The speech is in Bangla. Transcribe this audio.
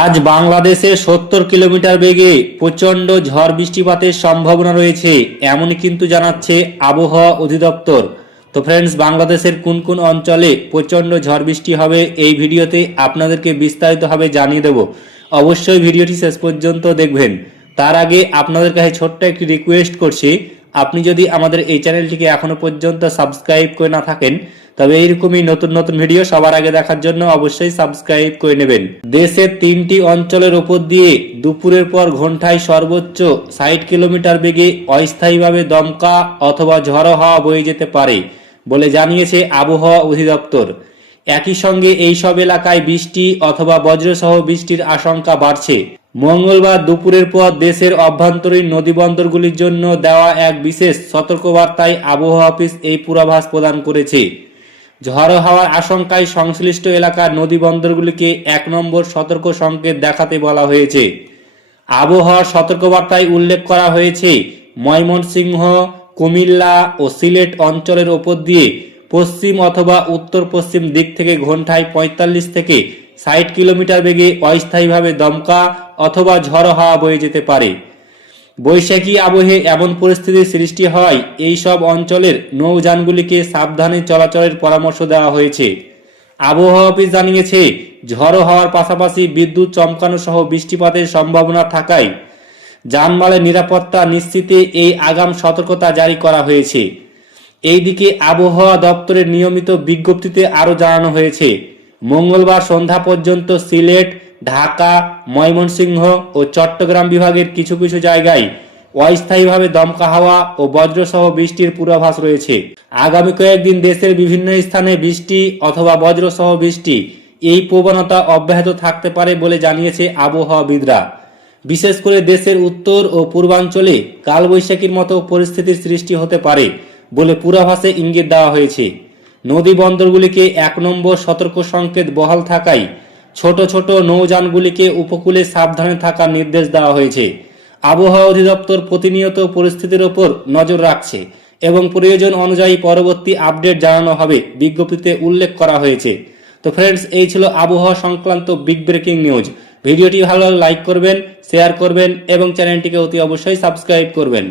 আজ বাংলাদেশে ৭০ কিলোমিটার বেগে প্রচণ্ড ঝড় বৃষ্টিপাতের সম্ভাবনা রয়েছে, এমনই কিন্তু জানাচ্ছে আবহাওয়া অধিদপ্তর। তো ফ্রেন্ডস, বাংলাদেশের কোন কোন অঞ্চলে প্রচণ্ড ঝড় বৃষ্টি হবে এই ভিডিওতে আপনাদেরকে বিস্তারিতভাবে জানিয়ে দেব। অবশ্যই ভিডিওটি শেষ পর্যন্ত দেখবেন। তার আগে আপনাদের কাছে ছোট্ট একটি রিকোয়েস্ট করছি, আপনি যদি আমাদের এই চ্যানেলটিকে এখনো পর্যন্ত সাবস্ক্রাইব করে না থাকেন তবে এইরকমই নতুন নতুন ভিডিও সবার আগে দেখার জন্য অবশ্যই সাবস্ক্রাইব করে নেবেন। দেশের 3টি অঞ্চলের উপর দিয়ে দুপুরের পর ঘন্টায় সর্বোচ্চ 60 কিলোমিটার বেগে অস্থায়ীভাবে দমকা অথবা ঝড়ো হাওয়া বয়ে যেতে পারে বলে জানিয়েছে আবহাওয়া অধিদপ্তর। একই সঙ্গে এই সব এলাকায় বৃষ্টি অথবা বজ্রসহ বৃষ্টির আশঙ্কা বাড়ছে। মঙ্গলবার দুপুরের পর দেশের অভ্যন্তরীণ নদীবন্দরগুলির জন্য দেওয়া এক বিশেষ সতর্কবার্তায় আবহাওয়া অফিস এই পূর্বাভাস প্রদান করেছে। ঝড়ো হাওয়ার আশঙ্কায় সংশ্লিষ্ট এলাকার নদীবন্দরগুলিকে 1 নম্বর সতর্ক সংকেত দেখাতে বলা হয়েছে। আবহাওয়ার সতর্কবার্তায় উল্লেখ করা হয়েছে, ময়মনসিংহ, কুমিল্লা ও সিলেট অঞ্চলের ওপর দিয়ে পশ্চিম অথবা উত্তর পশ্চিম দিক থেকে ঘন্টায় 45 থেকে 60 কিলোমিটার বেগে অস্থায়ীভাবে দমকা অথবা ঝড়ো হাওয়া বয়ে যেতে পারে। বৈশাখী আবহে এমন পরিস্থিতির সৃষ্টি হয় এই সব অঞ্চলের নৌযানগুলিকে সাবধানে চলাচলের পরামর্শ দেওয়া হয়েছে। আবহাওয়া অফিস জানিয়েছে, ঝড়ো হওয়ার পাশাপাশি বিদ্যুৎ চমকানো সহ বৃষ্টিপাতের সম্ভাবনা থাকায় যানবাহনের নিরাপত্তা নিশ্চিতে এই আগাম সতর্কতা জারি করা হয়েছে। এইদিকে আবহাওয়া দপ্তরের নিয়মিত বিজ্ঞপ্তিতে আরও জানানো হয়েছে, মঙ্গলবার সন্ধ্যা পর্যন্ত সিলেট, ঢাকা, ময়মনসিংহ ও চট্টগ্রাম বিভাগের কিছু কিছু জায়গায় অস্থায়ীভাবে দমকা হাওয়া ও বজ্রসহ বৃষ্টির পূর্বাভাস রয়েছে। আগামী কয়েকদিন দেশের বিভিন্ন স্থানে বৃষ্টি অথবা বজ্রসহ বৃষ্টি এই প্রবণতা অব্যাহত থাকতে পারে বলে জানিয়েছে আবহাওয়াবিদরা। বিশেষ করে দেশের উত্তর ও পূর্বাঞ্চলে কালবৈশাখীর মতো পরিস্থিতির সৃষ্টি হতে পারে বলে পূর্বাভাসে ইঙ্গিত দেওয়া হয়েছে। নদী বন্দরগুলিকে 1 নম্বর সতর্ক সংকেত বহাল থাকায় ছোট ছোট নৌযানগুলিকে উপকূলে সাবধানে থাকার নির্দেশ দেওয়া হয়েছে। আবহাওয়া অধিদপ্তর প্রতিনিয়ত পরিস্থিতির ওপর নজর রাখছে এবং প্রয়োজন অনুযায়ী পরবর্তী আপডেট জানানো হবে, বিজ্ঞপ্তিতে উল্লেখ করা হয়েছে। তো ফ্রেন্ডস, এই ছিল আবহাওয়া সংক্রান্ত বিগ ব্রেকিং নিউজ। ভিডিওটি ভালো লাগলে লাইক করবেন, শেয়ার করবেন এবং চ্যানেলটিকে অতি অবশ্যই সাবস্ক্রাইব করবেন।